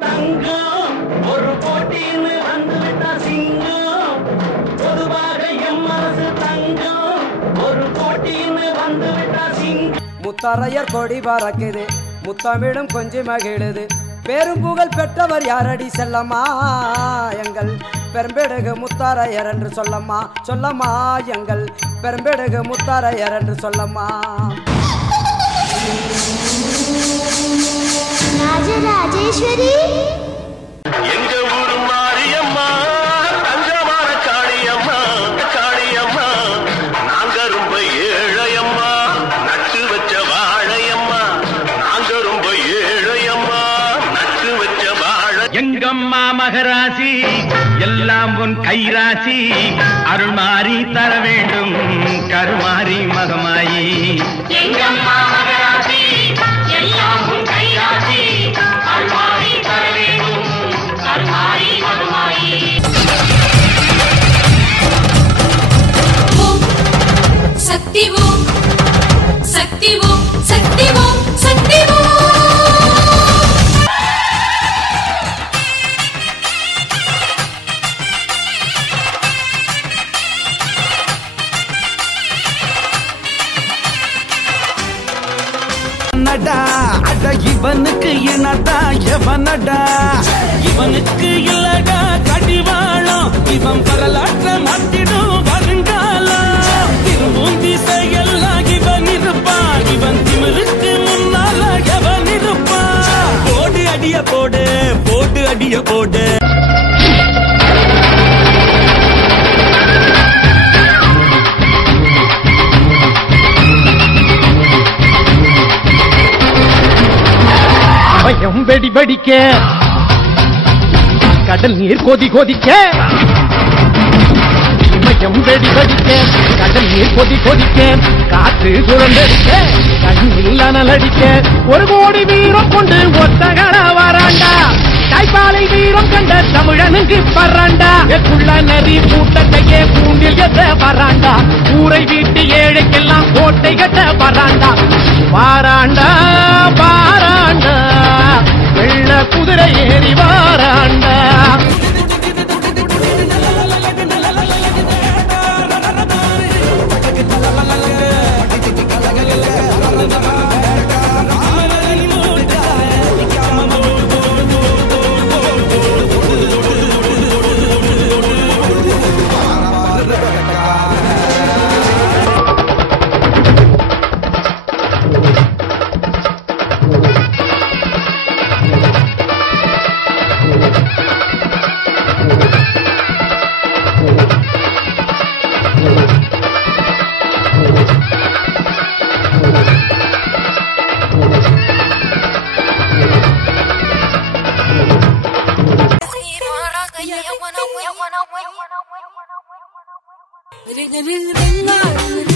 தங்கம் ஒரு போட்டின்னு வந்து விட்டா சிங்கம் பொதுவாக எம் மனசு தங்கம் ஒரு போட்டின்னு வந்து விட்டா சிங்கம் முத்தாரையர் கொடி பறக்குது முத்தமிழும் கொஞ்சம் மகிழுது பேரும் புகழ் பெற்றவர் யாரடி செல்லம்மா எங்கள் பெரும்பெடுகு முத்தாரையர் என்று சொல்லம்மா சொல்லம்மா எங்கள் பெரும்பெடுகு முத்தாரையர் என்று சொல்லம்மா ராஜராஜேஸ்வரி எங்க ஊரு மாரியம்மா தங்கமான காளியம்மா காளியம்மா நாங்க ரொம்ப ஏழையம்மா நட்டு வச்ச வாழையம்மா நாங்க ரொம்ப ஏழையம்மா நட்டு வச்ச வாழை எங்கம்மா மகராசி எல்லாம் உன் கைராசி அருள் மாறி தர வேண்டும் கருமாறி மகமாயி எங்கம்மா மகராசி எல்லாம் உன் கைராசி அருள் மாறி தர வேண்டும் கருமாறி மகமாயி ஓம் சக்தி ஓம் சக்தி ஓம் சக்தி ஓம் சக்தி ஓம் அட இவனுக்கு இனடா எவனடா இவனுக்கு இல்லடா கடிவாளம் இவன் வரலாற்ற மாட்டிடும் வருங்காலம் திரும்பும் திசையெல்லாம் இவன் இருப்பான் இவன் திமிருக்கு முன்னால எவன் இருப்பான் போடு அடிய போடு போடு அடிய போடு பயம் வெடி வெடிக்க கடல் நீர் கொதி கொதிக்க பயம் வெடி வெடிக்க கடல் நீர் கொதி கொதிக்க காற்று சுழந்தடிக்க கண்ணில் அனலடிக்க ஒரு கோடி வீரம் கொண்டு ஒத்தகர வராண்டா தாய்ப்பாலை வீரம் கண்ட தமிழனுக்கு பறாண்டா எக்குள்ள நதி கூட்டத்தையே கூண்டில் எத்த வராண்டா ஊரை வீட்டு ஏழைக்கெல்லாம் கோட்டை கட்ட வராண்டா பாராண்டா பாராண்டா வெள்ள குதிரை ஏறி வாராண்டா ring ring ring